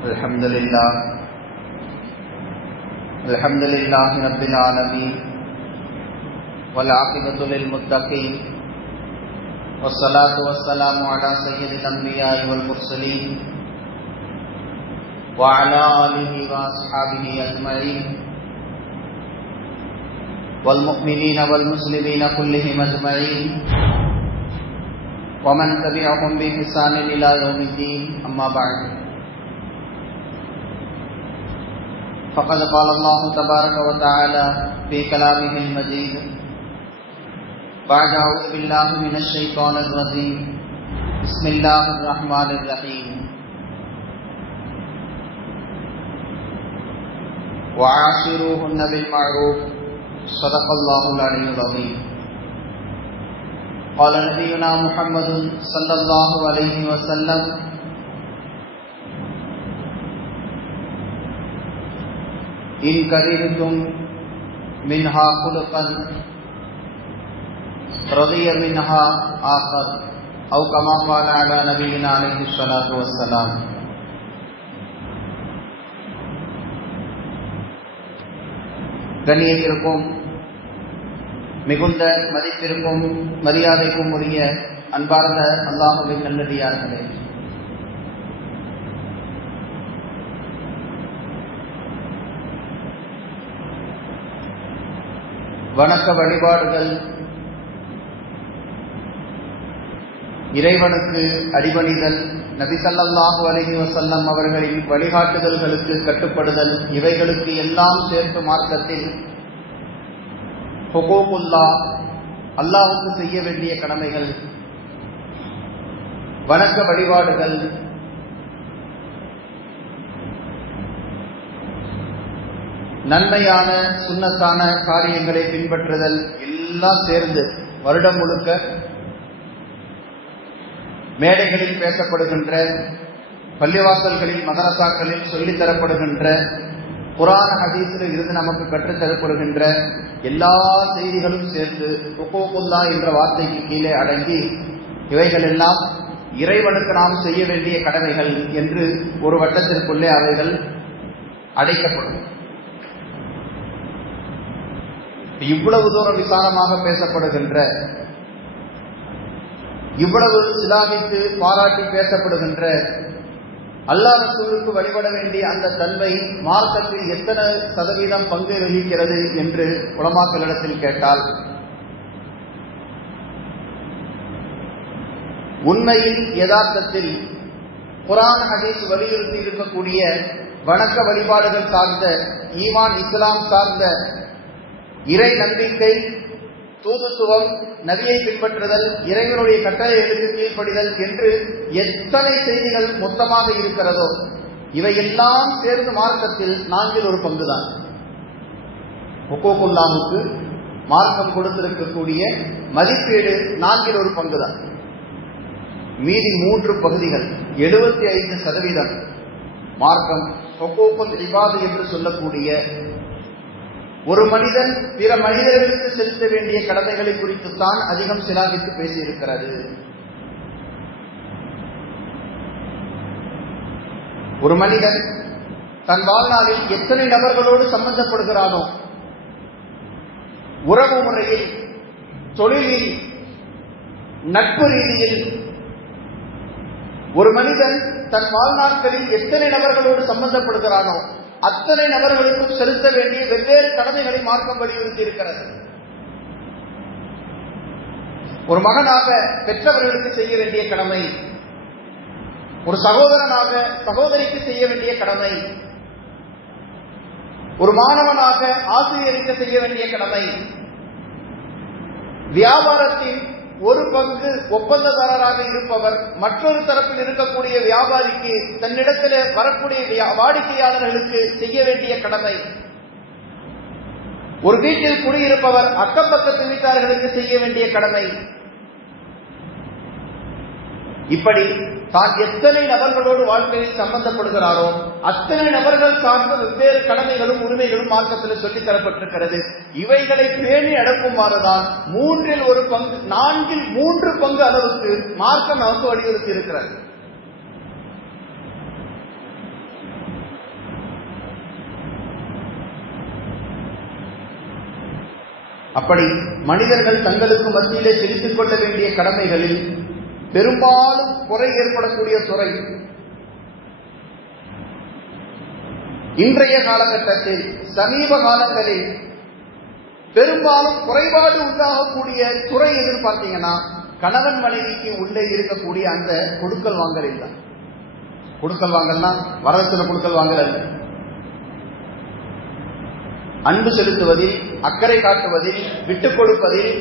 الحمد لله رب العالمين والعاقبة للمتقين والصلاة والسلام على سيد الأنبياء والمرسلين وعلى آله وأصحابه أجمعين والمؤمنين والمسلمين كلهم أجمعين ومن تبعهم بإحسان إلى يوم الدين. أما بعد، فقد قال الله تبارك وتعالى في كلامه المجيد بعد أعوذ بالله من الشيطان الرجيم بسم الله الرحمن الرحيم وعاشروهن بالمعروف صدق الله العلي العظيم. قال نبينا محمد صلى الله عليه وسلم إن كرهتم منها خلقا رضي منها آخر أو كما قال على نبينا عليه الصلاة والسلام. கண்ணியத்திற்கும் மிகுந்த மதிப்பிற்கும் மரியாதைக்கும் உரிய அன்பார்ந்த அல்லாஹ்வின் நல்லடியார்களே, வணக்க வழிபாடுகள் இறைவனுக்கு அடிபணிதல், நபி ஸல்லல்லாஹு அலைஹி வஸல்லம் அவர்களின் வழிகாட்டுதல்களுக்கு கட்டுப்படுதல், இவைகளுக்கு எல்லாம் சேர்த்து மார்க்கத்தில் ஹுகூகுல்லாஹ், அல்லாஹ்வுக்கு செய்ய வேண்டிய கடமைகள், வணக்க வழிபாடுகள், நன்மையான சுன்னத்தான காரியங்களை பின்பற்றுதல் எல்லாம் சேர்ந்து வருடம் முழுக்க மேடைகளில் பேசப்படுகின்ற, பள்ளிவாசல்களில் மதரசாக்களில் சொல்லித்தரப்படுகின்ற, குர்ஆன் ஹதீஸில் இருந்து நமக்கு கற்றுத்தரப்படுகின்ற எல்லா செய்திகளும் சேர்ந்து ஹுகூகுல்லாஹ் என்ற வார்த்தைக்கு கீழே அடங்கி இவைகள் எல்லாம் இறைவனுக்கு நாம் செய்ய வேண்டிய கடமைகள் என்று ஒரு வட்டத்திற்குள்ளே அவைகள் அடைக்கப்படும். இவ்வளவு தூரம் விசாலமாக பேசப்படுகின்ற, இவ்வளவு சிலாகித்து பாராட்டி பேசப்படுகின்ற அல்லாஹ் ரசூலுக்கு வழிபட வேண்டிய அந்த தன்மை மார்க்கத்தில் எத்தனை சதவீதம் பங்கு வகிக்கிறது என்று உலமாக்களிடத்தில் கேட்டால், உண்மையில் யதார்த்தத்தில் குர்ஆன் ஹதீஸ் வலியுறுத்தி இருக்கக்கூடிய வணக்க வழிபாடுகள் சார்ந்த, ஈமான் இஸ்லாம் சார்ந்த இறை நம்பிக்கை, தூதுத்துவம், நபியை பின்பற்றுதல், இறைவனுடைய கட்டளைகளுக்கு கீழ்ப்படிதல் என்று எத்தனை செய்திகள் மொத்தமாக இருக்கிறதோ இவையெல்லாம் சேர்ந்து மார்க்கத்தில் 4 பங்குதான். ஹுகூகுல்லாஹ்வுக்கு மார்க்கம் கொடுத்திருக்கக்கூடிய மதிப்பீடு 4 பங்குதான். மீதி 3 பகுதிகள் 75% மார்க்கம் ஹுகூகுல் இபாத் என்று சொல்லக்கூடிய ஒரு மனிதன் பிற மனிதர்களுக்கு செலுத்த வேண்டிய கடமைகளை குறித்துத்தான் அதிகம் சிலாகித்து பேசியிருக்கிறது. ஒரு மனிதன் தன் வாழ்நாளில் எத்தனை நபர்களோடு சம்பந்தப்படுகிறானோ, உறவு முறையில், தொழிலில், நட்பு ரீதியில், ஒரு மனிதன் தன் வாழ்நாட்களில் எத்தனை நபர்களோடு சம்பந்தப்படுகிறானோ அத்தனை நபர்களுக்கும் செலுத்த வேண்டிய வெவ்வேறு கடமைகளை மார்க்கம் வலியுறுத்தி இருக்கிறது. ஒரு மகனாக பெற்றவர்களுக்கு செய்ய வேண்டிய கடமை, ஒரு சகோதரனாக சகோதரிக்கு செய்ய வேண்டிய கடமை, ஒரு மாணவனாக ஆசிரியருக்கு செய்ய வேண்டிய கடமை, வியாபாரத்தின் ஒரு பங்கு ஒப்பந்ததாரராக இருப்பவர் மற்றொரு தரப்பில் இருக்கக்கூடிய வியாபாரிக்கு, தன்னிடத்தில் வரக்கூடிய வாடிக்கையாளர்களுக்கு செய்ய வேண்டிய கடமை, ஒரு வீட்டில் குடியிருப்பவர் அக்கம் பக்கத்து வீட்டார்களுக்கு செய்ய வேண்டிய கடமை, இப்படி தான் எத்தனை நபர்களோடு வாழ்க்கையில் சம்பந்தப்படுகிறாரோ அத்தனை நபர்கள் சார்ந்த வெவ்வேறு கடமைகளும் உரிமைகளும் மார்க்கத்தில் சொல்லித் தரப்பட்டிருக்கிறது. இவைகளை பேணி அடக்குமாறுதான் 1/3 பங்கு, 4/3 அளவுக்கு மார்க்கம் நமக்கு வலியுறுத்தி இருக்கிறது. அப்படி மனிதர்கள் தங்களுக்கு மத்தியிலே செலுத்திக் கொள்ள வேண்டிய கடமைகளில் பெரும்பாலும் குறை ஏற்படக்கூடிய துறை இன்றைய காலகட்டத்தில் சமீப காலங்களில் பெரும்பாலும் குறைபாடு உண்டாகக்கூடிய துறை எதிர்பார்த்தீங்கன்னா கணவன் மனைவிக்கு உள்ளே இருக்கக்கூடிய அந்த கொடுக்கல் வாங்கல் இல்லை. கொடுக்கல் வாங்கல்னா வரதட்சணை கொடுக்கல் வாங்கல் அல்ல. அன்பு செலுத்துவதில், அக்கறை காட்டுவதில், விட்டுக் கொடுப்பதில்,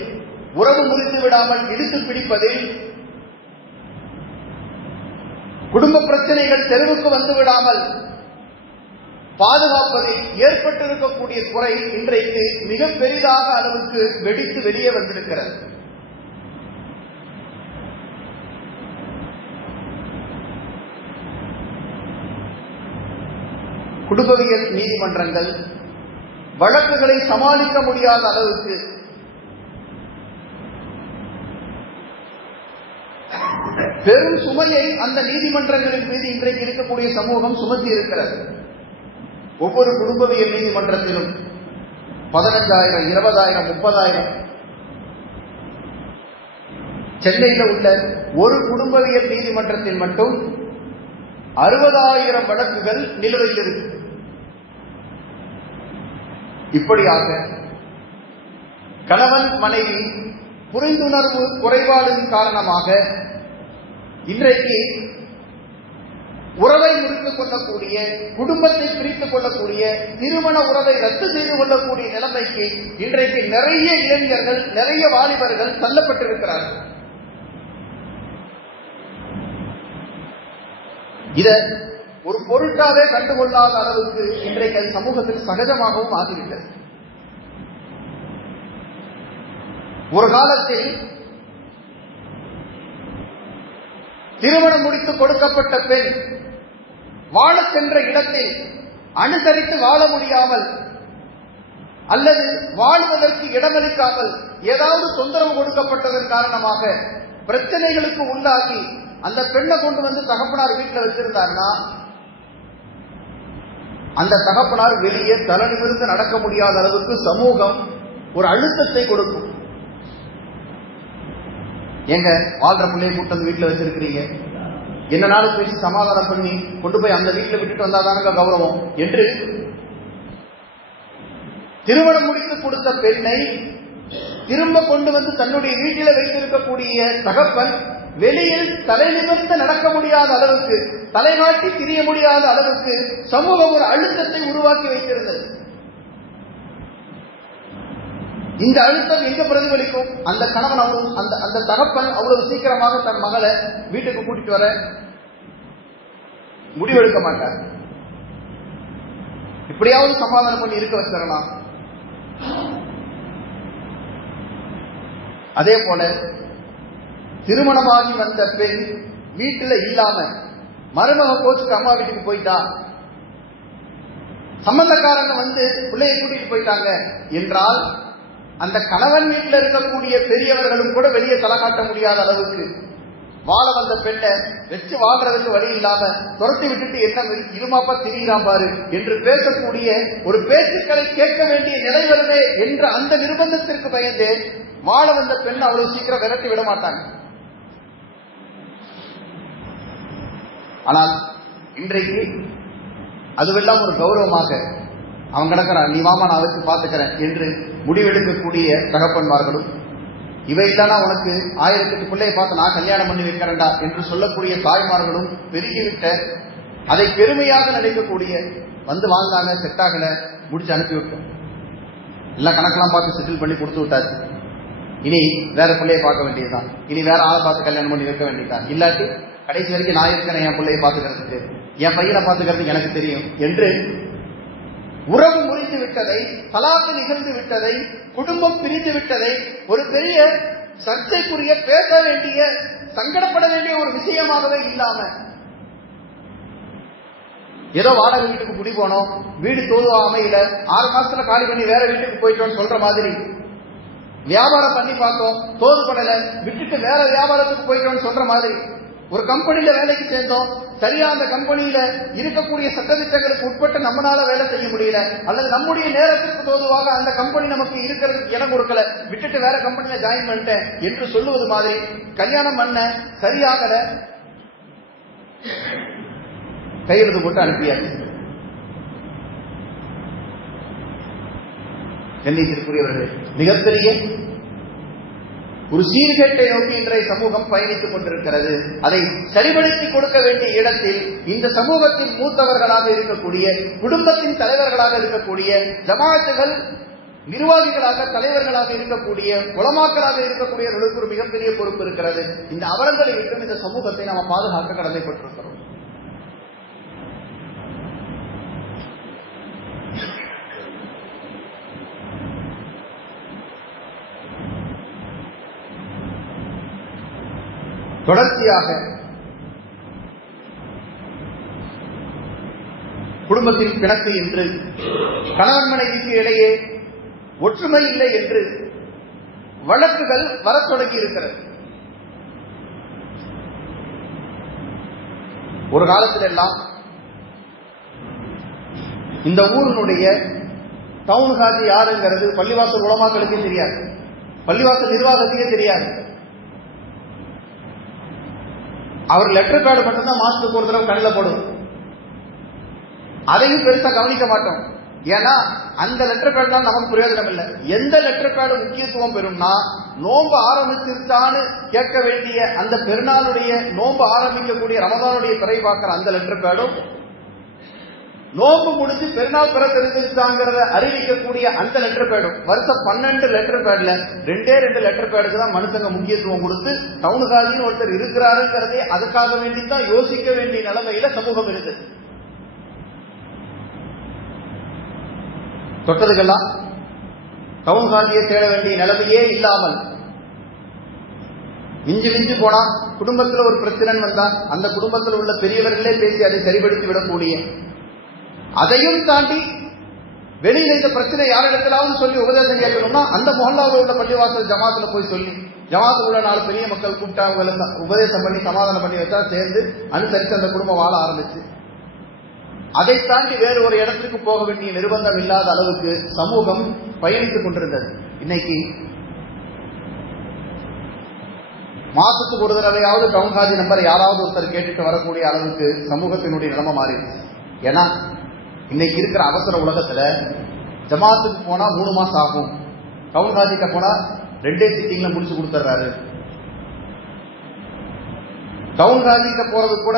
உறவு முறித்து விடாமல் இழுத்து பிடிப்பதில், குடும்ப பிரச்சனைகள் தெருவுக்கு வந்து விடாமல் பாதுகாப்பதில் ஏற்பட்டிருக்கக்கூடிய குறை இன்றைக்கு மிக பெரிதாக அளவுக்கு வெடித்து வெளியே வந்திருக்கிறது. குடும்பவியல் நீதிமன்றங்கள் வழக்குகளை சமாளிக்க முடியாத அளவுக்கு பெரும் சுமையை அந்த நீதிமன்றங்களின் மீது இன்றைக்கு இருக்கக்கூடிய சமூகம் சுமத்தி இருக்கிறது. ஒவ்வொரு குடும்பவியல் நீதிமன்றத்திலும் 15,000, 20,000, 30,000. சென்னையில் உள்ள ஒரு குடும்பவியல் நீதிமன்றத்தில் மட்டும் 60,000 வழக்குகள் நிலுவையில் இருக்கு. இப்படியாக கணவன் மனைவி புரிந்துணர்வு குறைபாடின் காரணமாக இன்றைக்கு உறவை முறித்துக் கொள்ளக்கூடிய, குடும்பத்தை பிரித்துக் கொள்ளக்கூடிய, திருமண உறவை ரத்து செய்து கொள்ளக்கூடிய நிலைமைக்கு இன்றைக்கு நிறைய இளைஞர்கள், நிறைய வாலிபர்கள் தள்ளப்பட்டிருக்கிறார்கள். இத ஒரு பொருட்டாவே கண்டுகொள்ளாத அளவுக்கு இன்றைக்கு சமூகத்தில் சகஜமாகவும் ஆகிவிட்டது. ஒரு காலத்தில் திருமணம் முடித்து கொடுக்கப்பட்ட பெண் வாழ சென்ற இடத்தில் அனுசரித்து வாழ முடியாமல் அல்லது வாழ்வதற்கு இடமளிக்காமல் ஏதாவது தொந்தரவு கொடுக்கப்பட்டதன் காரணமாக பிரச்சனைகளுக்கு உள்ளாகி அந்த பெண்ணை கொண்டு வந்து தகப்பனார் வீட்டில் வச்சிருந்தாருன்னா அந்த தகப்பனார் வெளியே தலை நிமிர்ந்து நடக்க முடியாத அளவுக்கு சமூகம் ஒரு அழுத்தத்தை கொடுக்கும். எங்க வாழ்ற பிள்ளையை கூட்டு வந்து வீட்டில் வச்சிருக்கிறீங்க, என்னனாலும் பேசி சமாதானம் பண்ணி கொண்டு போய் அந்த வீட்டில் விட்டுட்டு வந்தாதானுங்க கௌரவம் என்று திருமணம் முடித்து கொடுத்த பெண்ணை திரும்ப கொண்டு வந்து தன்னுடைய வீட்டில் வைத்திருக்கக்கூடிய தகப்பன் வெளியில் தலை நிமிர்ந்து நடக்க முடியாத அளவுக்கு, தலைநாட்டி திரிய முடியாத அளவுக்கு சமூகம் ஒரு அழுத்தத்தை உருவாக்கி வைத்திருந்தது. இந்த அழுத்தம் எங்க பிரதிபலிக்கும்? அந்த கணவன் அந்த தகப்பன் அவ்வளவு சீக்கிரமாக தன் மகளை வீட்டுக்கு கூட்டிட்டு வர முடிவெடுக்க மாட்டார். இப்படியாவது சமாதானம் பண்ணி இருக்க வச்சிடலாம். அதே போல திருமணமாகி வந்த பெண் வீட்டுல இல்லாம மருமக கோச்சுக்கு அம்மா வீட்டுக்கு போயிட்டா, சம்பந்தக்காரங்க வந்து பிள்ளையை கூட்டிட்டு போயிட்டாங்க என்றால் அந்த கணவன் வீட்டில் இருக்கக்கூடிய பெரியவர்களும் கூட வெளியே தலை காட்ட முடியாத அளவுக்கு வாழ வந்த பெண்ணை வச்சு வாழ்றதுக்கு வழி இல்லாம துரத்தி விட்டுட்டு என்ன இருமாப்பா திரிகிறான் பாரு என்று பேசக்கூடிய ஒரு பேச்சுக்களை கேட்க வேண்டிய நிலை வருமே என்ற அந்த நிர்பந்தத்திற்கு பயந்து வாழ வந்த பெண் அவ்வளவு சீக்கிரம் விரட்டி விட மாட்டாங்க. ஆனால் இன்றைக்கு அதுவெல்லாம் ஒரு கௌரவமாக அவன் கிடக்கிறான், நீ வாமா நான் வச்சு பார்த்துக்கிறேன் என்று முடிவெடுக்கக்கூடிய தகப்பன்மார்களும், இவையில்தானா உனக்கு 1008 பிள்ளையை பார்த்து நான் கல்யாணம் பண்ணி வைக்கிறேன்டா என்று சொல்லக்கூடிய தாய்மார்களும் பெருகிவிட்ட, அதை பெருமையாக நினைக்கக்கூடிய, வந்து வாழ்ந்தாங்க செட் ஆகல முடிச்சு அனுப்பி விட்டோம், எல்லாம் கணக்கெல்லாம் பார்த்து செட்டில் பண்ணி கொடுத்து விட்டாச்சு, இனி வேற பிள்ளையை பார்க்க வேண்டியதுதான், இனி வேற ஆளை பார்த்து கல்யாணம் பண்ணி வைக்க வேண்டியதுதான், இல்லாட்டி கடைசி வரைக்கும் நான் இருக்கிறேன் என் பிள்ளையை பார்த்துக்கிறதுக்கு, என் பையனை பார்த்துக்கிறதுக்கு எனக்கு தெரியும் என்று உறவு முறிந்து விட்டதை, தலாக்கு நிகழ்ந்து விட்டதை, குடும்பம் பிரிந்து விட்டதை ஒரு பெரிய சர்ச்சைக்குரிய, பேச வேண்டிய, சங்கடப்பட வேண்டிய ஒரு விஷயமாகவே இல்லாம ஏதோ வாடகை வீட்டுக்கு குடி போனோம், வீடு தோதுவா அமையில 6 மாசத்துல காலி பண்ணி வேற வீட்டுக்கு போயிட்டோம் சொல்ற மாதிரி, வியாபாரம் பண்ணி பார்த்தோம் தோது படல விட்டுட்டு வேற வியாபாரத்துக்கு போயிட்டோம்னு சொல்ற மாதிரி ஒரு கம்பெனியில வேலைக்கு சேர்ந்தோம், சரியா அந்த கம்பெனியில இருக்கக்கூடிய சட்டத்திட்டங்களுக்கு உட்பட்டு நம்மளால வேலை செய்ய முடியல, அல்லது நம்முடைய நேரத்திற்கு தோதுவாக அந்த கம்பெனி நமக்கு இருக்கிறதுக்கு இடம் கொடுக்கல, விட்டுட்டு வேற கம்பெனியில ஜாயின் பண்ணிட்டேன் என்று சொல்லுவது மாதிரி, கல்யாணம் பண்ண சரியாகல, கையெழுத்து போட்டு அனுப்பியாச்சு. கண்ணியத்திற்குரியவர்களே, மிகப்பெரிய ஒரு சீர்கேட்டை நோக்கி இன்றைய சமூகம் பயணித்துக் கொண்டிருக்கிறது. அதை சரிபடுத்தி கொடுக்க வேண்டிய இடத்தில் இந்த சமூகத்தின் மூத்தவர்களாக இருக்கக்கூடிய, குடும்பத்தின் தலைவர்களாக இருக்கக்கூடிய, ஜமாஅத்துகள் நிர்வாகிகளாக தலைவர்களாக இருக்கக்கூடிய, உலமாக்களாக இருக்கக்கூடியவர்களுக்கு ஒரு மிகப்பெரிய பொறுப்பு இருக்கிறது. இந்த அவலங்களை விட்டும் இந்த சமூகத்தை நாம் பாதுகாக்க கடமைப்பட்டிருக்கிறோம். தொடர்ச்சியாக குடும்பத்தில் பிணக்கு என்று, கணவன் மனைவிக்கு இடையே ஒற்றுமை இல்லை என்று வழக்குகள் வரத் தொடங்கி இருக்கிறது. ஒரு காலத்தில் எல்லாம் இந்த ஊரினுடைய டவுன் ஹாஜி யாருங்கிறது பள்ளிவாசல் உலமாக்களுக்கே தெரியாது, பள்ளிவாசல் நிர்வாகத்துக்கே தெரியாது. அவர் லெட்டர் பேடு மட்டும்தான் மாசத்துக்கு ஒரு தடவை கண்ணில் போடுவோம், அதையும் பெருசா கவனிக்க மாட்டோம். ஏன்னா அந்த லெட்டர் பேட்லாம் நமக்கு பிரயோஜனம் இல்லை. எந்த லெட்டர் பேடு முக்கியத்துவம் பெறும்னா, நோன்பு ஆரம்பிச்சிருச்சான்னு கேட்க வேண்டிய அந்த பெருநாளுடைய நோன்பு ஆரம்பிக்கக்கூடிய ரமதானுடைய பிறை பார்க்கிற அந்த லெட்டர் பேடும், நோன்பு முடிச்சு பெருநாள் பிற தெரிஞ்சிருச்சாங்கிறத அறிவிக்கக்கூடிய அந்த லெட்டர் பேடும், வருஷம் 12 லெட்டர் பேட்ல 2 லெட்டர் பேடுக்கு தான் மனுஷங்க முக்கியத்துவம் கொடுத்து, டவுனுகாலின்னு ஒருத்தர் இருக்கிறாருங்கிறதே அதுக்காக வேண்டித்தான் யோசிக்க வேண்டிய நிலைமையில சமூகம் இருக்கு. தொட்டதுக்கெல்லாம் டவுன்காலியை தேட வேண்டிய நிலைமையே இல்லாமல், மிஞ்சு மிஞ்சு போனா குடும்பத்தில் ஒரு பிரச்சனை வந்தா அந்த குடும்பத்தில் உள்ள பெரியவர்களே பேசி அதை சரிபடுத்தி விடக்கூடிய, அதையும் தாண்டி வெளியில இந்த பிரச்சனை யாரிடத்திலாவது சொல்லி உபதேசம் கேட்கணும்னா அந்த மொஹல்லாவில் உள்ள பள்ளிவாசல் ஜமாத்துல போய் சொல்லி, ஜமாத்தில் உள்ள 4 பெரிய மக்கள் கூப்பிட்டு அவங்களுக்கு உபதேசம் பண்ணி சமாதானம் பண்ணி வச்சா சேர்ந்து அனுசரித்து அந்த குடும்பம் வாழ ஆரம்பிச்சு. அதை தாண்டி வேறு ஒரு இடத்துக்கு போக வேண்டிய நிர்பந்தம் இல்லாத அளவுக்கு சமூகம் பயணித்துக் கொண்டிருந்தது. இன்னைக்கு மாசத்துக்கு ஒரு தடவையாவது டவுன் ஹாஜி நம்பர் யாராவது ஒருத்தர் கேட்டுட்டு வரக்கூடிய அளவுக்கு சமூகத்தினுடைய நிலைமை மாறிடுச்சு. ஏன்னா இன்னைக்கு இருக்கிற அவசர உலகத்துல ஜமாத்துக்கு போனா 3 மாசம் ஆகும், டவுன் ஹாஜிட்ட போனா 2 சிட்டிங்ல முடிச்சு கொடுத்துறாரு. டவுன் ஹாஜிட்ட போறது கூட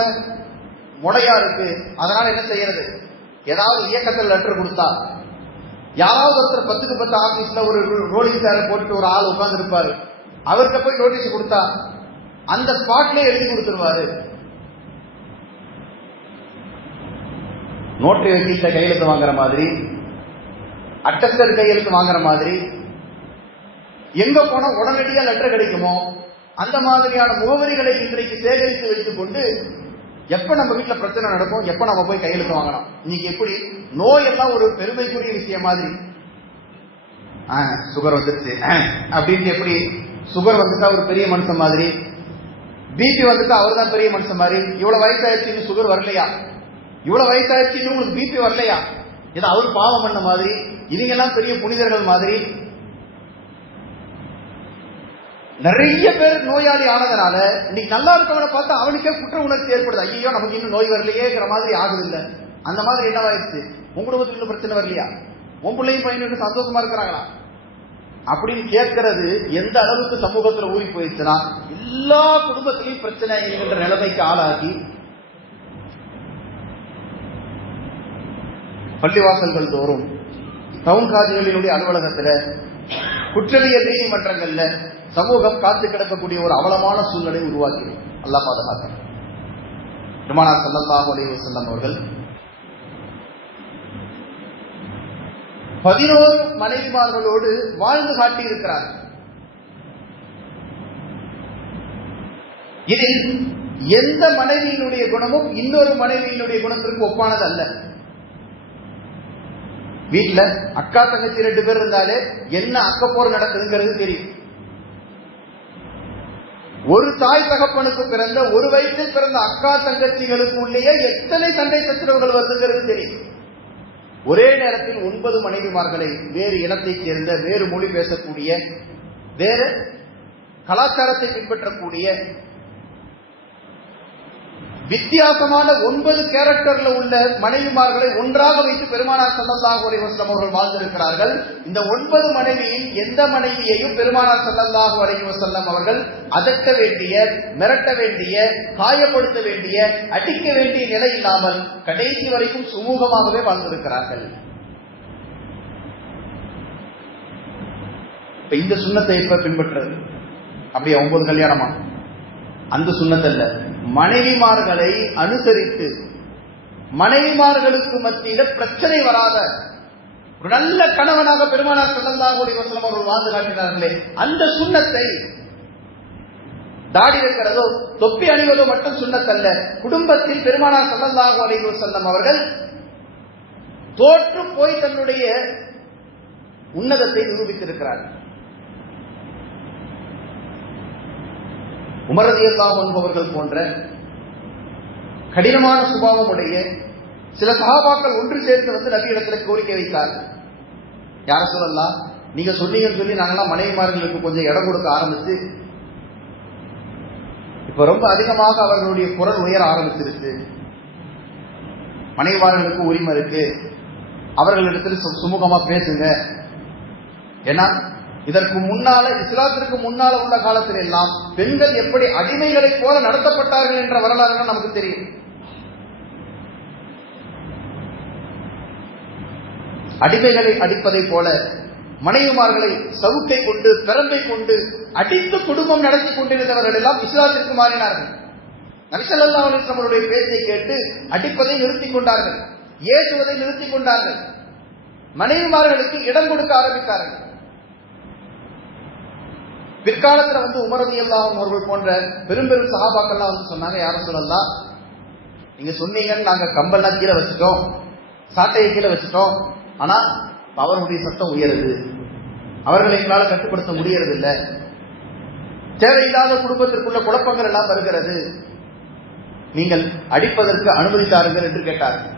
முடையா இருக்கு. அதனால என்ன செய்யறது, ஏதாவது இயக்கத்தில் லெட்டர் கொடுத்தா, யாராவது ஒருத்தர் 10க்கு 10 ஆபீஸ்ல ஒரு ரோலிங் சேரை போட்டு ஒரு ஆள் உட்கார்ந்து இருப்பாரு, அவர்கிட்ட போய் நோட்டீஸ் கொடுத்தா அந்த ஸ்பாட்லயே எழுதி கொடுத்துருவாரு. நோட்டரி வக்கீல்ல கையெழுத்து வாங்குற மாதிரி, அட்டஸ்டர் கையெழுத்து வாங்குற மாதிரி, எங்க போனா உடனடியா லெட்டர் கிடைக்குமோ அந்த மாதிரியான முகவரிகளை இன்றைக்கு சேகரித்து வைத்துக் கொண்டு எப்ப நம்ம வீட்டுல பிரச்சனை நடக்கும், எப்ப நம்ம போய் கையெழுத்து வாங்கலாம். இன்னைக்கு எப்படி நோய் எல்லாம் ஒரு பெருமைக்குரிய விஷயம் மாதிரி, சுகர் வந்துருச்சு அப்படின்னு, எப்படி சுகர் வந்துட்டா ஒரு பெரிய மனுஷன் மாதிரி, பிபி வந்துட்டா அவர் தான் பெரிய மனுஷன் மாதிரி, இவ்வளவு வயசாயிருச்சு சுகர் வரலையா, இவ்வளவு வயசாயிருச்சு உங்களுக்கு பிபி வரலையா, இது அவர் பாவம் பண்ண மாதிரி, இவங்க எல்லாம் பெரிய புனிதர்கள் மாதிரி. நிறைய பேர் நோயாளி ஆனதுனால இன்னைக்கு நல்லா இருக்கவனை பார்த்தா அவனுக்கே குற்ற உணர்ச்சி ஏற்படுது. ஐயோ நமக்கு இன்னும் நோய் வரலையேங்கிற மாதிரி ஆகுது. இல்ல அந்த மாதிரி என்னவாயிருச்சு, உங்க குடும்பத்துக்கு இன்னும் பிரச்சனை வரலையா, உன் பிள்ளையும் பையனுக்கு சந்தோஷமா இருக்கிறாங்களா அப்படின்னு கேட்கறது எந்த அளவுக்கு சமூகத்தில் ஊறி போயிடுச்சுன்னா, எல்லா குடும்பத்திலையும் பிரச்சனை என்கின்ற நிலைமைக்கு ஆளாகி பள்ளிவாசல்கள் தோறும், டவுன் காஜிகளினுடைய அலுவலகத்தில், குற்றவியல் நீதிமன்றங்கள்ல சமூகம் காத்து கிடக்கக்கூடிய ஒரு அவலமான சூழ்நிலை உருவாக்கி அல்லாஹ் பாதுகாக்க. பெருமானார் ஸல்லல்லாஹு அலைஹி வஸல்லம் அவர்கள் 11 மனைவிமார்களோடு வாழ்ந்து காட்டி இருக்கிறார். இதில் எந்த மனைவியினுடைய குணமும் இன்னொரு மனைவியினுடைய குணத்திற்கு ஒப்பானது அல்ல. வீட்டுல அக்கா தங்கச்சி 2 பேர் இருந்தாலே என்ன அக்கப்போர் நடக்குதுங்கிறது தெரியும். ஒரு தாய் தகப்பனுக்கு பிறந்த, ஒரு வயதில் பிறந்த அக்கா தங்கச்சிகளுக்கு உள்ளேயே எத்தனை சண்டை சச்சரவுகள் வருதுங்கிறது தெரியும். ஒரே நேரத்தில் 9 மனைவிமார்களை வேறு இனத்தைச் சேர்ந்த, வேறு மொழி பேசக்கூடிய, வேறு கலாச்சாரத்தை பின்பற்றக்கூடிய, வித்தியாசமான 9 கேரக்டர்ல உள்ள மனைவிமார்களை ஒன்றாக வைத்து பெருமானார் ஸல்லல்லாஹு அலைஹி வஸல்லம் அவர்கள் வாழ்ந்திருக்கிறார்கள். இந்த 9 மனைவியில் எந்த மனைவியையும் பெருமானார் ஸல்லல்லாஹு அலைஹி வஸல்லம் அவர்கள் அதட்ட வேண்டிய, மிரட்ட வேண்டிய, காயப்படுத்த வேண்டிய, அடிக்க வேண்டிய நிலை இல்லாமல் கடைசி வரைக்கும் சுமூகமாகவே வாழ்ந்திருக்கிறார்கள். இந்த சுண்ணத்தை எப்ப பின்பற்றுறது? அப்படியே 9 கல்யாணமா? அந்த சுண்ணத்தல்ல. மனைவிமார்களை அனுசரித்து மனைவிமார்களுக்கு மத்தியில பிரச்சனை வராத ஒரு நல்ல கணவனாக பெருமானார் ஸல்லல்லாஹு அலைஹி வஸல்லம் அவர்கள் வாழ்ந்து காட்டினார்களே, அந்த சுண்ணத்தை தாடி வைக்கிறதோ தொப்பி அணிவதோ மட்டும் சுண்ணத்தல்ல. குடும்பத்தில் பெருமானார் ஸல்லல்லாஹு அலைஹி வஸல்லம் அவர்கள் தோற்று போய் தன்னுடைய உன்னதத்தை நிரூபித்திருக்கிறார்கள். உமர் ரலியல்லாஹு அன்ஹு அவர்கள் போன்ற கடினமான சுபாவம் உடைய சில சஹாபாக்கள் ஒன்று சேர்ந்து வந்து நபி இடத்துல கோரிக்கை வைத்தார்கள். யார சொல்லலாம், நீங்க சொன்னீங்கன்னு சொல்லி நாங்கெல்லாம் மனைவிமார்களுக்கு கொஞ்சம் இடம் கொடுக்க ஆரம்பிச்சு இப்ப ரொம்ப அதிகமாக அவர்களுடைய குரல் உயர ஆரம்பிச்சிருக்கு. மனைவிமார்களுக்கு உரிமை இருக்கு, அவர்களிடத்தில் சுமூகமா பேசுங்க. ஏன்னா இதற்கு முன்னால, இஸ்லாத்திற்கு முன்னால உள்ள காலத்தில் எல்லாம் பெண்கள் எப்படி அடிமைகளை போல நடத்தப்பட்டார்கள் என்ற வரலாறு நமக்கு தெரியும். அடிமைகளை அடிப்பதை போல மனைவிமார்களை சவுக்கை கொண்டு, பெரம்பை கொண்டு அடித்து குடும்பம் நடத்தி கொண்டிருந்தவர்கள் எல்லாம் இஸ்லாத்திற்கு மாறினார்கள். நபி ஸல்லல்லாஹு அலைஹி வஸல்லம் அவருடைய பேச்சை கேட்டு அடிப்பதை நிறுத்திக் கொண்டார்கள், ஏசுவதை நிறுத்திக் கொண்டார்கள், மனைவிமார்களுக்கு இடம் கொடுக்க ஆரம்பித்தார்கள். பிற்காலத்தில் வந்து உமர் ரலியல்லாஹு அன்ஹு அவர்கள் போன்ற பெரும் பெரும் சஹாபாக்கள்லாம் வந்து சொன்னாங்க, யார சொல்லலாம், நீங்க சொன்னீங்கன்னு நாங்க கம்பெல்லாம் கீழே வச்சுட்டோம், சாட்டையை கீழே வச்சுட்டோம், ஆனா அவர்களுடைய சத்தம் உயருது, அவர்களை எங்களால் கட்டுப்படுத்த முடியறது இல்லை, தேவையில்லாத குடும்பத்திற்குள்ள குழப்பங்கள் எல்லாம் வருகிறது, நீங்கள் அடிப்பதற்கு அனுமதித்தாருங்கள் என்று கேட்டார்கள்.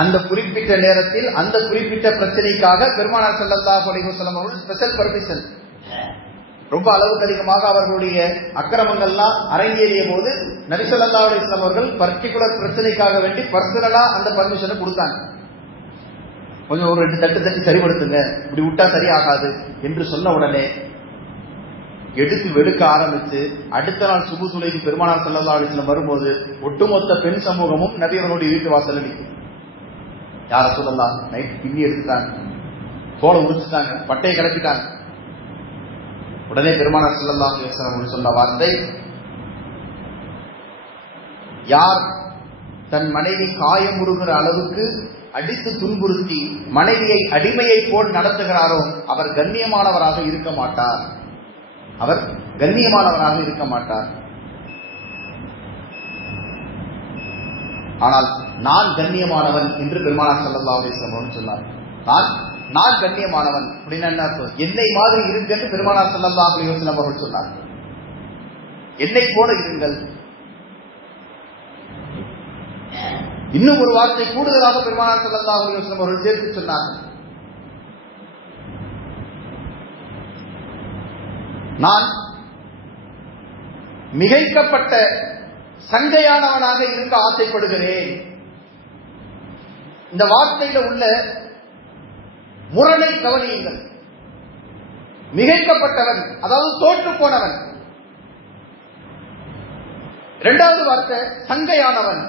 அந்த குறிப்பிட்ட நேரத்தில் அந்த குறிப்பிட்ட பிரச்சனைக்காக பெருமானார் ஸல்லல்லாஹு அலைஹி வஸல்லம் அவர்கள் ஸ்பெஷல் பர்மிஷன், ரொம்ப அளவுக்கு அதிகமாக அவர்களுடைய அக்கிரமங்கள்லாம் அரங்கேறிய போது நபி ஸல்லல்லாஹு அலைஹி வஸல்லம் அவர்கள் பர்டிகுலர் பிரச்சனைக்காக வேண்டி பர்சனலா அந்த பர்மிஷனை கொடுத்தாங்க. கொஞ்சம் ஒரு 2 தட்டு தட்டி சரிபடுத்துங்க, இப்படி விட்டா சரியாகாது என்று சொன்ன உடனே எடுத்து வெடுக்க ஆரம்பித்து அடுத்த நாள் சுபு தொழுகைக்கு பெருமானார் ஸல்லல்லாஹு அலைஹி வஸல்லம் வரும்போது ஒட்டுமொத்த பெண் சமூகமும் நபி அவர்களுடைய வீட்டு வாசல்ல நிற்கும். யார சொல்லலாம், நைட் பின்னி எடுத்துட்டாங்க, தோலை உரிச்சுட்டாங்க, பட்டையை கிளப்பிட்டாங்க. உடனே பெருமானார் ஸல்லல்லாஹு அலைஹி வஸல்லம் சொன்ன வார்த்தை, யார் தன் மனைவி காயமுறுகிற அளவுக்கு அடித்து துன்புறுத்தி மனைவியை அடிமையை போல் நடத்துகிறாரோ அவர் கண்ணியமானவராக இருக்க மாட்டார், அவர் கண்ணியமானவராக இருக்க மாட்டார். ஆனால் நான் கண்ணியமானவன் என்று பெருமானார் ஸல்லல்லாஹு அலைஹி வஸல்லம் சொன்னார். நான் கண்ணியமானவன் அப்படின்னா என்ன அர்த்தம்? என்னை மாதிரி இருங்கள் என்று பெருமானார் ஸல்லல்லாஹு அலைஹி வஸல்லம் அவர்கள் சொன்னார். என்னை போல இருங்கள். இன்னும் ஒரு வார்த்தை கூடுதலாக பெருமானார் ஸல்லல்லாஹு அலைஹி வஸல்லம் அவர்கள் சேர்த்து சொன்னார்கள், நான் மிகைக்கப்பட்ட சங்கையானவனாக இருக்க ஆசைப்படுகிறேன். இந்த வார்த்தையில உள்ள முரணை கவனியுங்கள். மிகைக்கப்பட்டவன் அதாவது தோற்று போனவன். இரண்டாவது வார்த்தை சங்கையானவன்.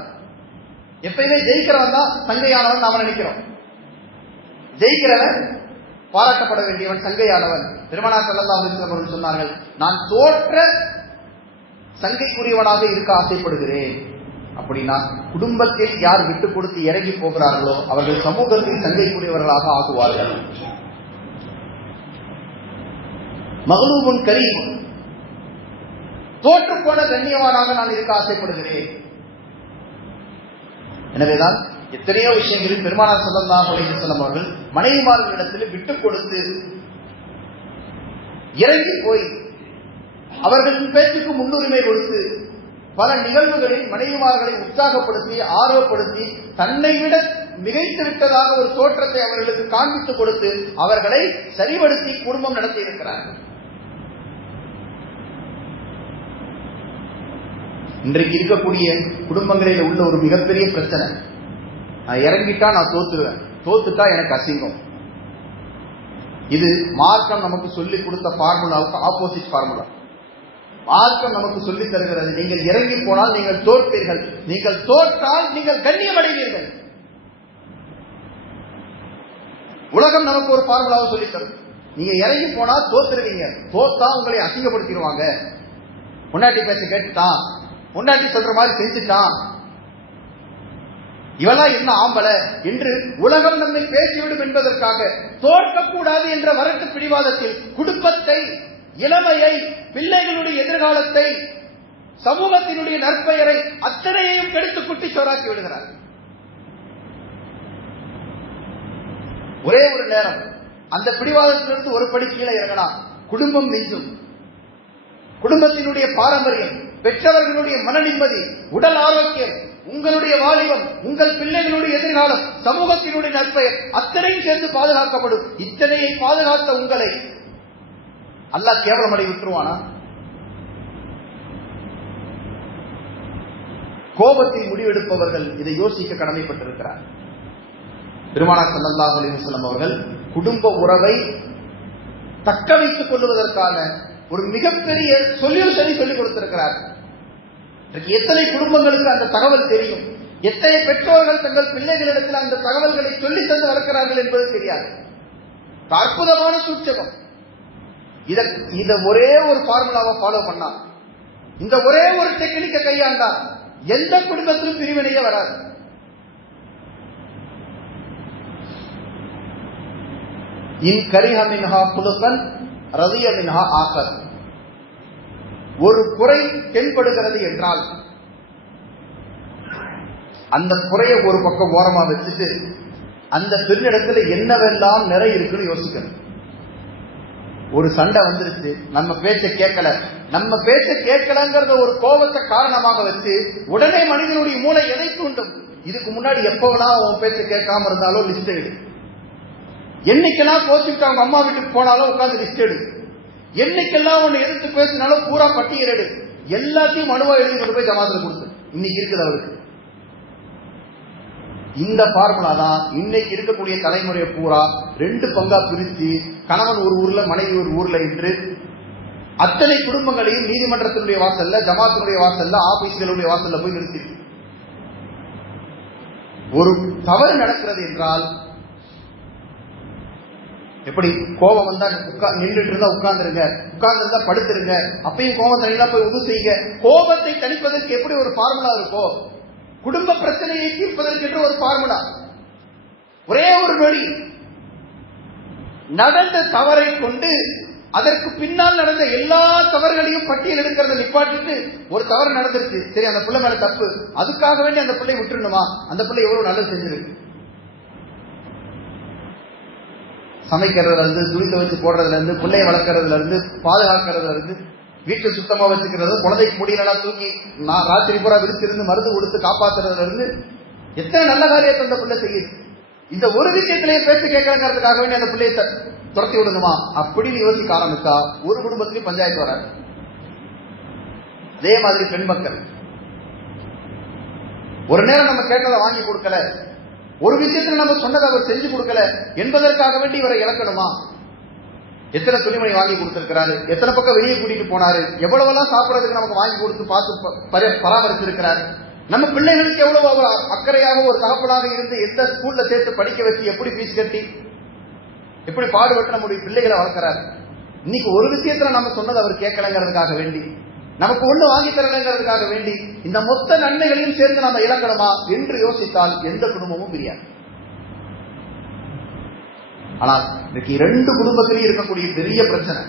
எப்பயுமே ஜெயிக்கிறவன் தான் சங்கையானவன் நாம நினைக்கிறோம். ஜெயிக்கிறவன் பாராட்டப்பட வேண்டியவன் சங்கையானவன். பெருமானார் ஸல்லல்லாஹு அலைஹி வஸல்லம் அவர்கள் சொன்னார்கள், நான் தோற்ற சங்கைக்குரியவனாக இருக்க ஆசைப்படுகிறேன். அப்படின்னா குடும்பத்தில் யார் விட்டு கொடுத்து இறங்கி போகிறார்களோ அவர்கள் சமூகத்தில் சங்கைக்குரியவர்களாக ஆகுவார்கள். மக்லூபுன் கரீம், தோற்று போன கண்ணியவானாக நான் இருக்க ஆசைப்படுகிறேன். எனவேதான் எத்தனையோ விஷயங்களில் பெருமானார் ஸல்லல்லாஹு அலைஹி வஸல்லம் அவர்கள் மனைவிமார்களிடத்தில் விட்டுக் கொடுத்து இறங்கி போய் அவர்களின் பேச்சுக்கு முன்னுரிமை கொடுத்து பல நிகழ்வுகளில் மனைவிமார்களை உற்சாகப்படுத்தி ஆர்வப்படுத்தி தன்னை விட மிகைத்து விட்டதாக ஒரு தோற்றத்தை அவர்களுக்கு காண்பித்துக் கொடுத்து அவர்களை சரிபடுத்தி குடும்பம் நடத்தி இருக்கிறார்கள். இன்றைக்கு இருக்கக்கூடிய குடும்பங்களில் உள்ள ஒரு மிகப்பெரிய பிரச்சனை, நான் இறங்கிட்டா நான் தோத்துருவேன், தோத்துட்டா எனக்கு அசிங்கம். இது மார்க்கம் நமக்கு சொல்லிக் கொடுத்த ஃபார்முலாவுக்கு ஆப்போசிட் ஃபார்முலா. மார்க்கம் நமக்கு சொல்லித் தருகிறது, நீங்கள் இறங்கி போனால் நீங்கள் தோற்பீர்கள், நீங்கள் தோற்றால் நீங்கள் கண்ணியம் அடைவீர்கள். உலகம் நமக்கு ஒரு ஃபார்முலாவை சொல்லித் தரும், நீங்க இறங்கி போனா தோத்துருவீங்க, தோத்தா உங்களை அசிங்கப்படுத்திடுவாங்க. முன்னாடி பேச கேட்டுட்டான், முன்னாடி சொல்ற மாதிரி செஞ்சுட்டான், இவெல்லாம் என்ன ஆம்பள என்று உலகம் நம்மை பேசிவிடும் என்பதற்காக தோற்கக்கூடாது என்ற வரட்டு பிடிவாதத்தில் குடும்பத்தை, இளமையை, பிள்ளைகளுடைய எதிர்காலத்தை, சமூகத்தினுடைய நற்பெயரை அத்தனையையும் கெடுத்து குட்டி சோறாக்கி விடுகிறார். ஒரே ஒரு நேரம் அந்த பிடிவாதத்திலிருந்து ஒரு படி கீழே இறங்கினா குடும்பம் மிஞ்சும். குடும்பத்தினுடைய பாரம்பரியம், பெற்றவர்களுடைய மன நிம்மதி, உடல் ஆரோக்கியம், உங்களுடைய வாலிபம், உங்கள் பிள்ளைகளுடைய எதிர்காலம், சமூகத்தினுடைய நற்பெயர் அத்தனையும் சேர்ந்து பாதுகாக்கப்படும். இத்தனையை பாதுகாத்த உங்களை அல்லாஹ் கேவலமடை விட்டுருவானா? கோபத்தில் முடிவெடுப்பவர்கள் இதை யோசிக்க கடமைப்பட்டிருக்கிறார். பெருமானார் ஸல்லல்லாஹு அலைஹி வஸல்லம் அவர்கள் குடும்ப உறவை தக்க வைத்துக் கொள்வதற்கான ஒரு மிகப்பெரிய சொல்யூஷனை சொல்லிக் கொடுத்திருக்கிறார். எத்தனை குடும்பங்களுக்கு அந்த தகவல் தெரியும்? எத்தனை பெற்றோர்கள் தங்கள் பிள்ளைகளிடத்தில் அந்த தகவல்களை சொல்லி தந்து வளர்க்கிறார்கள் என்பது தெரியாது. அற்புதமான சூட்சகம். இத ஒரே ஒரு ஃபார்முலாவை ஃபாலோ பண்ணா, இந்த ஒரே ஒரு டெக்னிக்கை கையாண்டா எந்த குடும்பத்திலும் பிரிவினையே வராது. இன் கரிஹ மின்ஹா குலுகன் ரதிய மின்ஹா ஆகர். ஒரு குறை தென்படுகிறது என்றால் அந்த குறையை ஒரு பக்கம் ஓரமா வச்சுட்டு அந்த பெண்ணிடத்துல என்னவெல்லாம் நிறை இருக்குன்னு யோசிக்கணும். ஒரு சண்டை வந்துருச்சு, நம்ம பேச்ச கேட்கல, நம்ம பேச்ச கேட்கலங்கிறத ஒரு கோபத்தை காரணமாக வச்சு உடனே மனிதனுடைய மூளை எதை தூண்டும்? இதுக்கு முன்னாடி எப்பவெல்லாம் அவன் பேச்ச கேட்காம இருந்தாலும் லிஸ்ட் எடு, என்னைக்கெல்லாம் கோச்சுக்கிட்டு அவங்க அம்மா வீட்டுக்கு போனாலும் உட்காந்து லிஸ்ட் எடு, என்னைக்கெல்லாம் ஒண்ணு எதிர்த்து பேசினாலும் பூரா பட்டியல் எடு, எல்லாத்தையும் மனுவா எழுதி கொண்டு போய் ஜமாத்துல கொடுத்து இன்னைக்கு இருக்குது அவருக்கு. இந்த ஃபார்முலா தான் இன்னைக்கு இருக்கக்கூடிய தலைமுறையை பூரா ரெண்டு பங்கா பிரித்து கணவன் ஒரு ஊர்ல மனைவி ஒரு ஊர்ல என்று அத்தனை குடும்பங்களையும் நீதிமன்றத்தினுடைய வாசல்ல, ஜமாத்தினுடைய வாசல்ல, ஆபீஸ்களுடைய வாசல்ல போய் நிறுத்தி. ஒரு தவறு நடக்கிறது என்றால் எப்படி? கோபம் வந்தா நின்றுட்டு இருந்தா உட்கார்ந்துருங்க, உட்கார்ந்து இருந்தா படுத்துருங்க, அப்பயும் கோபம் தனியா போய் உதவி செய்யுங்க. கோபத்தை தணிப்பதற்கு எப்படி ஒரு ஃபார்முலா இருக்கோ, குடும்ப பிரச்சனையை தீர்ப்பதற்கு என்று ஒரு ஃபார்முலா. ஒரே ஒரு நொடி நடந்த தவறை கொண்டு அதற்கு பின்னால் நடந்த எல்லா தவறுகளையும் பட்டியல் எடுக்கிறத நிப்பாட்டிட்டு, ஒரு தவறு நடந்துருச்சு, சரி அந்த பிள்ளை மேல தப்பு, அதுக்காக வேண்டி அந்த பிள்ளை விட்டுருணுமா? அந்த பிள்ளை எவ்வளவு நல்லது செஞ்சிருக்கு. சமைக்கிறதுல இருந்து, துணி துவைச்சு போடுறதுல இருந்து, பிள்ளையை வளர்க்கறதுல இருந்து, பாதுகாக்கிறதுல இருந்து, வீட்டை சுத்தமா வச்சுக்கிறது, குழந்தைக்கு முடியலாம் தூக்கி ராத்திரி பூரா விரிச்சிருந்து மருந்து கொடுத்து காப்பாத்துறதுல இருந்து எத்தனை நல்ல காரியத்தை அந்த பிள்ளை செய்யுது. இந்த ஒரு விஷயத்திலேயே பேச்சு கேட்கறதுக்காக வேண்டிய அந்த பிள்ளையை துரத்தி விடணுமா அப்படின்னு யோசிக்க ஆரம்பிச்சா ஒரு குடும்பத்திலையும் பஞ்சாயத்து வராது. அதே மாதிரி பெண் மக்கள் ஒரு நேரம் நம்ம கேட்டதை வாங்கி கொடுக்கல, ஒரு விஷயத்துல நம்ம சொன்னதை அவர் செஞ்சு கொடுக்கல என்பதற்காக வேண்டி இவரை இழக்கணுமா? எத்தனை துணிமணி வாங்கி கொடுத்திருக்கிறாரு, எத்தனை பக்கம் வெளியே கூட்டிட்டு போனாரு, எவ்வளவெல்லாம் சாப்பிடறதுக்கு நமக்கு வாங்கி கொடுத்து பார்த்து பராமரிச்சிருக்கிறாரு. நம்ம பிள்ளைகளுக்கு எவ்வளவு அவர் அக்கறையாக ஒரு தகப்பனாக இருந்து எந்த ஸ்கூல்ல சேர்த்து படிக்க வச்சு எப்படி ஃபீஸ் கட்டி எப்படி பாடுபட்டு நம்முடைய பிள்ளைகளை வளர்க்கிறாரு. இன்னைக்கு ஒரு விஷயத்துல நம்ம சொன்னது அவர் கேட்கலங்கிறதுக்காக வேண்டி, நமக்கு ஒண்ணு வாங்கி தரலங்கிறதுக்காக வேண்டி இந்த மொத்த நன்மைகளையும் சேர்ந்து நம்ம இழக்கணுமா என்று யோசித்தால் எந்த குடும்பமும் பிரியாது. ஆனால் இன்னைக்கு இரண்டு குடும்பத்திலையும் இருக்கக்கூடிய பெரிய பிரச்சனை,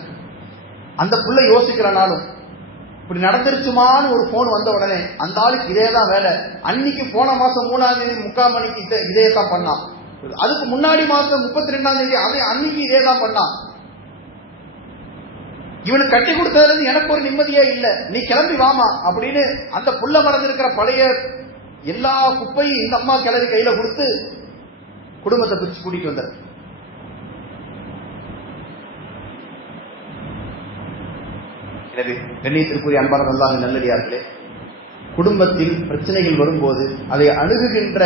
அந்த பிள்ளை யோசிக்கிறனாலும் இப்படி நடந்துருச்சுமான்னு ஒரு போன் வந்த உடனே அந்த ஆளுக்கு இதே தான் வேலை. அன்னைக்கு போன மாசம் 3ஆம் தேதி 3/4 மணிக்கு இதே தான் பண்ணான், அதுக்கு முன்னாடி மாசம் 32ஆம் தேதி அதே அன்னைக்கு இதே தான் பண்ணான். இவனுக்கு கட்டி கொடுத்ததுல இருந்து எனக்கு ஒரு நிம்மதியே இல்லை, நீ கிளம்பி வாமா அப்படின்னு அந்த புள்ள மறந்திருக்கிற பழைய எல்லா குப்பையும் இந்த அம்மா கிளறி கையில கொடுத்து குடும்பத்தை பிரிச்சு கூட்டிட்டு வந்தார். எனவே கண்ணியத்திற்குரிய அன்பான அல்லாஹ்வின் நல்லடியார்களே, குடும்பத்தில் பிரச்சனைகள் வரும்போது அதை அணுகுகின்ற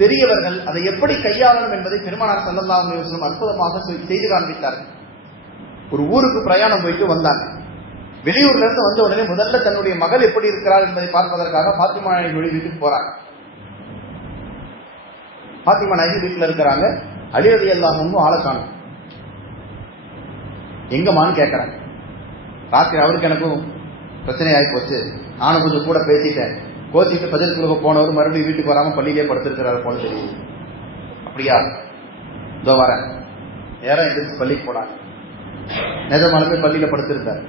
பெரியவர்கள் அதை எப்படி கையாளணும் என்பதை பெருமானார் ஸல்லல்லாஹு அலைஹி வஸல்லம் அற்புதமாக செய்து காண்பித்தார்கள். ஒரு ஊருக்கு பிரயாணம் போயிட்டு வந்தாங்க. வெளியூர்ல இருந்து வந்த உடனே முதல்ல தன்னுடைய மகள் எப்படி இருக்கிறார் என்பதை பார்ப்பதற்காக பாத்திமா நாயகி வீட்டுக்கு போறாங்க. பாத்திமா நாயகி வீட்டுல இருக்கிறாங்க. அலி ரலியல்லாஹு அன்ஹு ஆளை காணும். எங்கம்மான்னு கேட்கறாங்க. ராத்திரி அவருக்கு எனக்கும் பிரச்சனை ஆகி போச்சு, நானும் கொஞ்சம் கூட பேசிட்டேன், கோச்சிட்டு பஜல் குழுக்க போனவர் மறுபடியும் வீட்டுக்கு வராம பள்ளியிலே படுத்திருக்கிறாரு போல தெரியும். அப்படியா, இதோ வரேன். நேரம் எதிர்த்து பள்ளிக்கு போனாங்க. நிஜமாலுமே பள்ளியில படுத்திருந்தார்.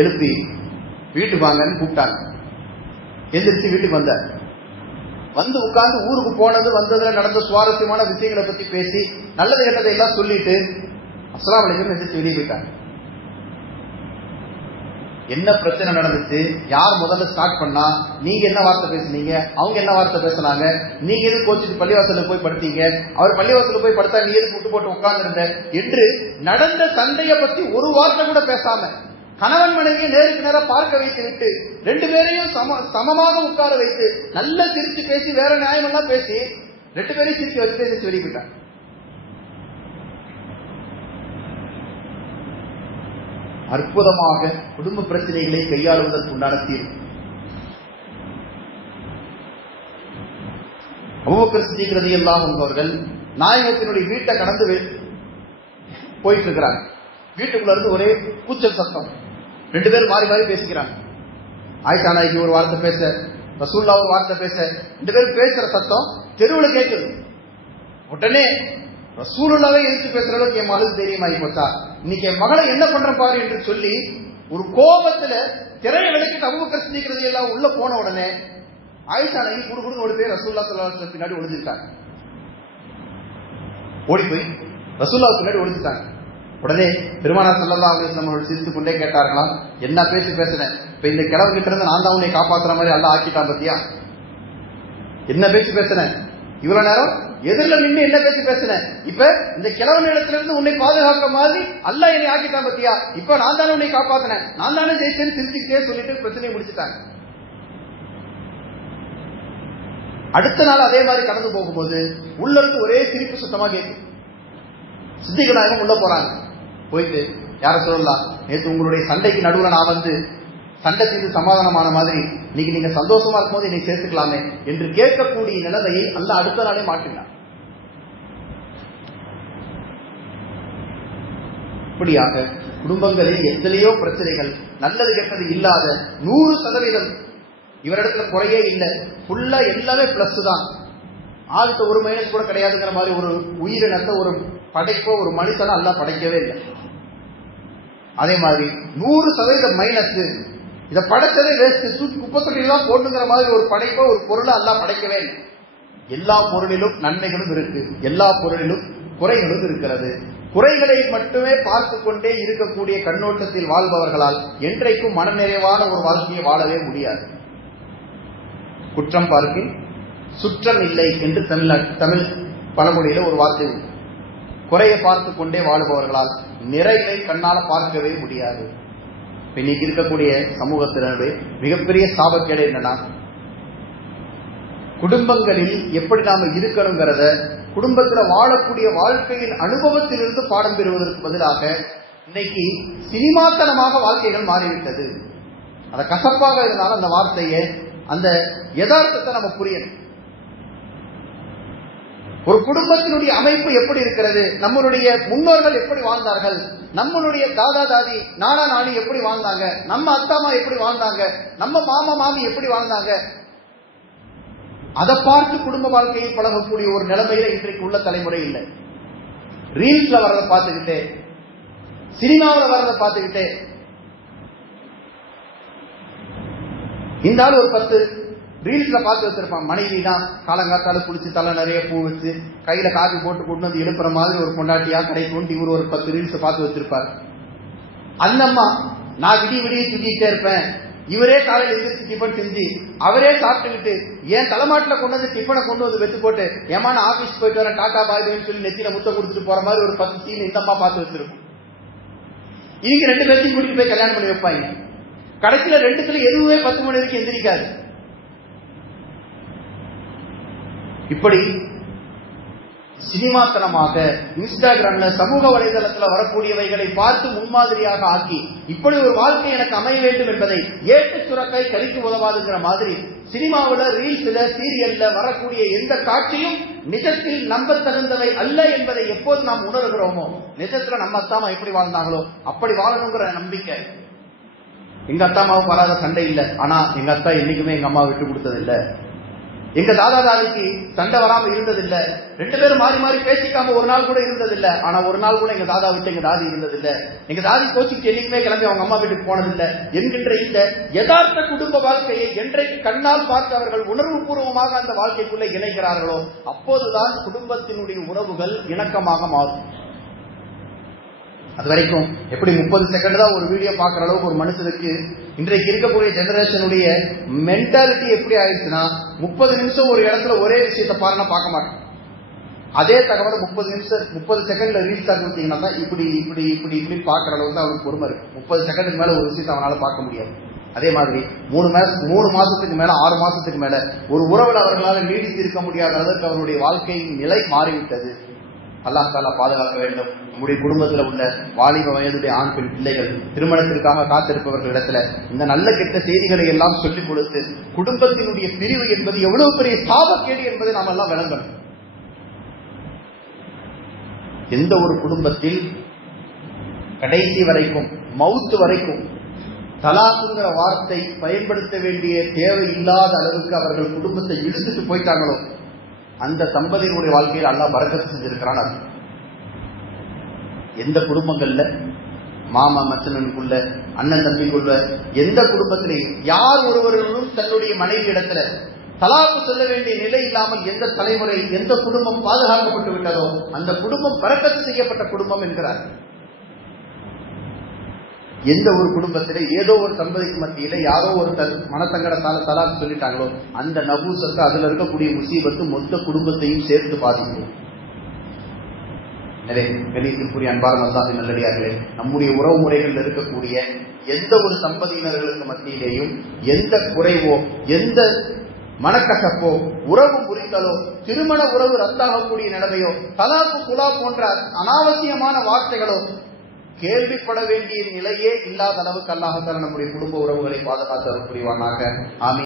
எழுப்பி வீட்டுக்கு வாங்கன்னு கூப்பிட்டாங்க. எந்திரிச்சு வீட்டுக்கு வந்தார். வந்து உட்கார்ந்து ஊருக்கு போனது வந்ததுல நடந்த சுவாரஸ்யமான விஷயங்களை பத்தி பேசி நல்லது கெட்டதை எல்லாம் சொல்லிட்டு அஸ்ஸலாமு அலைக்கும் எந்திரிச்சு வெளியே போயிட்டாங்க. என்ன பிரச்சனை நடந்துச்சு, யார் முதல்ல ஸ்டார்ட் பண்ணா, நீங்க என்ன வார்த்தை பேசுனீங்க, அவங்க என்ன வார்த்தை பேசினாங்க, நீங்க எது கோச்சிட்டு பள்ளிவாசல போய் படுத்தீங்க, அவர் பள்ளிவாசல போய் படுத்தா நீ எது கூட்டு போட்டு உட்கார்ந்துருந்த என்று நடந்த சண்டையை பத்தி ஒரு வார்த்தை கூட பேசாம கணவன் மனைவியை நேருக்கு நேரம் பார்க்க வைத்து விட்டு ரெண்டு பேரையும் சமமாக உட்கார வைத்து நல்ல சிரிச்சு பேசி வேற நியாயம் எல்லாம் பேசி ரெண்டு பேரையும் சிரிச்சு வச்சு வெளியிட்டாங்க. அற்புதமாக குடும்ப பிரச்சனைகளை கையாளுவதற்கு உண்டான தீர்வு. அபூபக்கர் சித்திக் ரலியல்லாஹு அன்ஹு அவர்கள் நாயகத்தினுடைய வீட்டை கடந்து போயிட்டு இருக்கிறாங்க. வீட்டுக்குள்ள இருந்து ஒரே கூச்சல் சத்தம். ரெண்டு பேரும் மாறி மாறி பேசிக்கிறாங்க. ஆயிஷா நாயகி ஒரு வார்த்தை பேச, ரசூலுல்லாஹ் ஒரு வார்த்தை பேச, ரெண்டு பேரும் பேசுற சத்தம் தெருவில் கேட்குது. உடனே ரசூலுல்லாஹ்வை எதிர்த்து பேசுற அளவுக்கு என் மகளுக்கு தைரியமாகி போச்சா, இன்னைக்கு என் மகளை என்ன பண்ற பாரு என்று சொல்லி ஒரு கோபத்துல திரையை விளக்கிட்டு அபூபக்கர் சித்திக் ரலியல்லாஹு உள்ள போன உடனே ஆயிஷா நாயகி குடுகுடுன்னு ஓடி போய் ரசூலுல்லாஹ் ஸல்லல்லாஹு அலைஹி வஸல்லம் பின்னாடி ஒளிஞ்சிருக்காங்க. ஓடி போய் ரசூலுல்லாஹ் பின்னாடி ஒளிஞ்சிட்டாங்க. உடனே பெருமானார் ஸல்லல்லாஹு அலைஹி வஸல்லம் அவர்கள் சிரித்துக் கொண்டே கேட்டார்களாம், என்ன பேசி பேசுனேன், இப்ப இந்த கிழவு கிட்ட இருந்து நான் தான் உன்னை காப்பாற்றுற மாதிரி அல்லாஹ் ஆக்கிட்டான் பத்தியா, என்ன பேசி பேசுனேன், இவ்வளவு நேரம் எதிரில் நின்று என்ன பேசி பேசுனேன், இப்ப இந்த கிழவன் இடத்துல இருந்து உன்னை பாதுகாக்க மாதிரி அல்லாஹ் என்னை ஆக்கிட்டான் பத்தியா, இப்ப நான் தானே உன்னை காப்பாத்தினேன், நான் தானே ஜெயிச்சேன்னு சிரிச்சுக்கிட்டே சொல்லிட்டு பிரச்சனையை முடிச்சுட்டாங்க. அடுத்த நாள் அதே மாதிரி கடந்து போகும்போது உள்ள இருந்து ஒரே சிரிப்பு சுத்தமா கேட்கும். சித்திக் நாயகம் உள்ள போறாங்க. போயிட்டு யார சொல்லலாம், நேற்று உங்களுடைய சண்டைக்கு நடுவில் நான் வந்து சண்டை செய்து சமாதானமான மாதிரி இன்னைக்கு நீங்க சந்தோஷமா இருக்கும்போது என்னை சேர்த்துக்கலாமே என்று கேட்கக்கூடிய நிலைமையை அல்லாஹ் அடுத்த நாளே மாற்றினார். இப்படியாக குடும்பங்களில் எத்தனையோ பிரச்சனைகள், நல்லது கெட்டது இல்லாத 100% இவரிடத்துல குறையே இல்லை, ஃபுல்லா எல்லாமே பிளஸ் தான், ஆளுக்கு ஒரு மைனஸ் கூட கிடையாதுங்கிற மாதிரி ஒரு உயிரினத்தை, ஒரு படைப்போ ஒரு மனுஷனை அல்லாஹ் படைக்கவே இல்லை. அதே மாதிரி 100% மைனஸ், இதை படைச்சதே வேஸ்ட், குப்பத்தொட்டிலாம் போட்டுங்கிற மாதிரி ஒரு படைப்போ ஒரு பொருளை அல்லாஹ் படைக்கவே இல்லை. எல்லா பொருளிலும் நன்மைகளும் இருக்கு, எல்லா பொருளிலும் குறைகளும் இருக்கிறது. குறைகளை மட்டுமே பார்த்து கொண்டே இருக்கக்கூடிய கண்ணோட்டத்தில் வாழ்பவர்களால் என்றைக்கும் மனநிறைவான ஒரு வாழ்க்கையை வாழவே முடியாது. குற்றம் பார்க்க சுற்றம் இல்லை என்று தமிழ் பழமொழியில ஒரு வார்த்தை உண்டு. குறையை பார்த்து கொண்டே வாழுபவர்களால் நிறைவை கண்ணால பார்க்கவே முடியாது. இன்னைக்கு இருக்கக்கூடிய சமூகத்தினருடைய மிகப்பெரிய சாபக்கேடு என்னன்னா, குடும்பங்களில் எப்படி நாம இருக்கணுங்கிறத குடும்பத்தில் வாழக்கூடிய வாழ்க்கையின் அனுபவத்திலிருந்து பாடம் பெறுவதற்கு பதிலாக இன்னைக்கு சினிமாத்தனமாக வாழ்க்கைகள் மாறிவிட்டது. அத கசப்பாக இருந்தாலும் அந்த வார்த்தையை, அந்த யதார்த்தத்தை நம்ம புரியணும். ஒரு குடும்பத்தினுடைய அமைப்பு எப்படி இருக்கிறது, நம்மளுடைய முன்னோர்கள் எப்படி வாழ்ந்தார்கள், நம்மளுடைய தாதா தாதி நானா நானி எப்படி வாழ்ந்தாங்க, நம்ம அத்தாமா எப்படி வாழ்ந்தாங்க, நம்ம மாமா மாமி எப்படி வாழ்ந்தாங்க, அதை பார்த்து குடும்ப வாழ்க்கையை பழகக்கூடிய ஒரு நிலைமையில இன்றைக்கு உள்ள தலைமுறை இல்லை. ரீல்ஸ்ல வர்றதை பார்த்துக்கிட்டே, சினிமாவில் வர்றதை பார்த்துக்கிட்டே, இந்த ஆள் ஒரு 10 ரீல்ஸ்ல பார்த்து வச்சிருப்பான். மனைவி தான் காலங்காத்தால குளிச்சு தலை நிறைய பூ வச்சு கையில காபி போட்டு கொண்டு வந்து எழுப்புற மாதிரி ஒரு பொண்டாட்டியா கடை கொண்டு இவர் ஒரு 10 ரீல்ஸ் பார்த்து வச்சிருப்பார். அந்த அம்மா நான் விடிய தூக்கிட்டே இருப்பேன், இவரே காலையில் எந்திரிச்சு டிஃபன் செஞ்சு அவரே சாப்பிட்டுக்கிட்டு என் தலைமாட்டில் கொண்டு வந்து டிஃபனை கொண்டு வந்து வெத்து போட்டு ஏமா நான் ஆபீஸ் போயிட்டு வரேன் டாடா பாய்னு சொல்லி நெத்தியில முத்த கொடுத்துட்டு போற மாதிரி ஒரு 10 சீன் இந்த அம்மா பார்த்து வச்சிருக்கும். இவங்க 2 பேர்த்தையும் கூட்டிட்டு போய் கல்யாணம் பண்ணி வைப்பாங்க. கடைசியில 2த்துல எதுவுமே 10 மணி வரைக்கும் எந்திரிக்காது. இப்படி சினிமாத்தனமாக இன்ஸ்டாகிராம்ல சமூக வலைதளத்தில் வரக்கூடியவைகளை பார்த்து முன்மாதிரியாக ஆக்கி இப்படி ஒரு வாழ்க்கை எனக்கு அமைய வேண்டும் என்பதை ஏட்டு சுரக்காய் கழித்து உதவாதுங்கிற மாதிரி சினிமாவில் ரீல்ஸ்ல சீரியல்ல வரக்கூடிய எந்த காட்சியும் நிஜத்தில் நம்ப தகுந்தவை அல்ல என்பதை எப்போது நாம் உணர்கிறோமோ, நிஜத்துல நம்ம அத்தாமா எப்படி வாழ்ந்தாங்களோ அப்படி வாழணுங்கிற நம்பிக்கை. எங்க அத்தாமாவுக்கு வராத சண்டை இல்லை, ஆனா எங்க அத்தா என்னைக்குமே எங்க அம்மா விட்டு கொடுத்தது இல்லை. எங்க தாதா தாதிக்கு சண்டை வராம இருந்ததில்லை. 2 பேரும் மாறி மாறி பேசிக்காம ஒரு நாள் கூட இருந்ததில்லை. ஆனா ஒரு நாள் கூட எங்க தாதா விட்டு எங்க தாதி இருந்ததில்லை. எங்க தாதி கோச்சிக்கு என்னைக்குமே கிளம்பி அவங்க அம்மா வீட்டுக்கு போனதில்லை என்கின்ற இந்த யதார்த்த குடும்ப வாழ்க்கையை என்றைக்கு கண்ணால் பார்த்து அவர்கள் உணர்வு பூர்வமாக அந்த வாழ்க்கைக்குள்ள இணைக்கிறார்களோ அப்போதுதான் குடும்பத்தினுடைய உறவுகள் இணக்கமாக மாறும். அது வரைக்கும் எப்படி 30 செகண்ட் தான் ஒரு வீடியோ பார்க்குற அளவுக்கு ஒரு மனுஷனுக்கு இன்றைக்கு இருக்கக்கூடிய ஜெனரேஷனுடைய மென்டாலிட்டி எப்படி ஆயிடுச்சுன்னா 30 நிமிஷம் ஒரு இடத்துல ஒரே விஷயத்தை பாருன்னா பார்க்க மாட்டோம். அதே தகவலை 30 செகண்ட்ல ரீல்ஸ் ஆகி கொடுத்தீங்கன்னா தான் இப்படி இப்படி இப்படி இப்படி பார்க்குற அளவுக்கு தான் அவனுக்கு பொறுமை இருக்கு. 30 செகண்டுக்கு மேல ஒரு விஷயத்தை அவனால பார்க்க முடியாது. அதே மாதிரி 3 மாசத்துக்கு மேல 6 மாசத்துக்கு மேல ஒரு உறவுல அவர்களால் நீடித்து இருக்க முடியாத அளவுக்கு அவருடைய வாழ்க்கையின் நிலை மாறிவிட்டது. அல்லாஹ் தஆலா பாதுகாக்க வேண்டும். நம்முடைய குடும்பத்தில் உள்ள வாலிப வயதுடைய ஆண் பெண் பிள்ளைகள் திருமணத்திற்காக காத்திருப்பவர்களிடத்துல இந்த நல்ல கெட்ட செய்திகளை எல்லாம் சொல்லிக் கொடுத்து குடும்பத்தினுடைய பிரிவு என்பது எவ்வளவு பெரிய சாபக்கேடு என்பதை நாம் எல்லாம் விளங்கணும். எந்த ஒரு குடும்பத்தில் கடைசி வரைக்கும் மவுத்து வரைக்கும் தலாக்குங்கிற வார்த்தை பயன்படுத்த வேண்டிய தேவை இல்லாத அளவுக்கு அவர்கள் குடும்பத்தை இழுத்துட்டு போயிட்டாங்களோ அந்த தம்பதியினுடைய வாழ்க்கையில் அல்லாஹ் பரக்கத்து செஞ்சிருக்கிறான். அது எந்த குடும்பங்கள்ல மாமா மச்சனுக்குள்ள அண்ணன் தம்பிக்குள்ள எந்த குடும்பத்திலையும் யார் ஒருவர்களும் தன்னுடைய மனைவி இடத்துல தலாக்கு சொல்ல வேண்டிய நிலை இல்லாமல் எந்த தலைமுறை எந்த குடும்பம் பாதுகாக்கப்பட்டு விட்டதோ அந்த குடும்பம் பரக்கத்து செய்யப்பட்ட குடும்பம் என்கிறார். எந்த ஒரு குடும்பத்திலே ஏதோ ஒரு தம்பதிக்கு மத்தியில யாரோ ஒரு மனசங்கடத்தால தலாக்கு சொல்லிட்டாங்களோ அந்த நபூசத்து அதுல இருக்கக்கூடிய முசீபத்து மொத்த குடும்பத்தையும் சேர்த்து பாதிக்கும். எனவே கணியத்திற்குரிய அன்பார்ந்த அல்லாஹ்வின் நல்லடியார்களே, நம்முடைய உறவு முறைகளில் இருக்கக்கூடிய எந்த ஒரு தம்பதியினர்களுக்கு மத்தியிலேயும் எந்த குறைவோ எந்த மனக்கசப்போ உறவு முறித்தலோ திருமண உறவு ரத்தாகக்கூடிய நிலைமையோ தலாக்கு குலா போன்ற அனாவசியமான வார்த்தைகளோ கேள்விப்பட வேண்டிய நிலையே இல்லாத அளவுக்கு அல்லாஹ் தஆலா நம்முடைய குடும்ப உறவுகளை பாதுகாத்து புரிவானாக. ஆமீன்.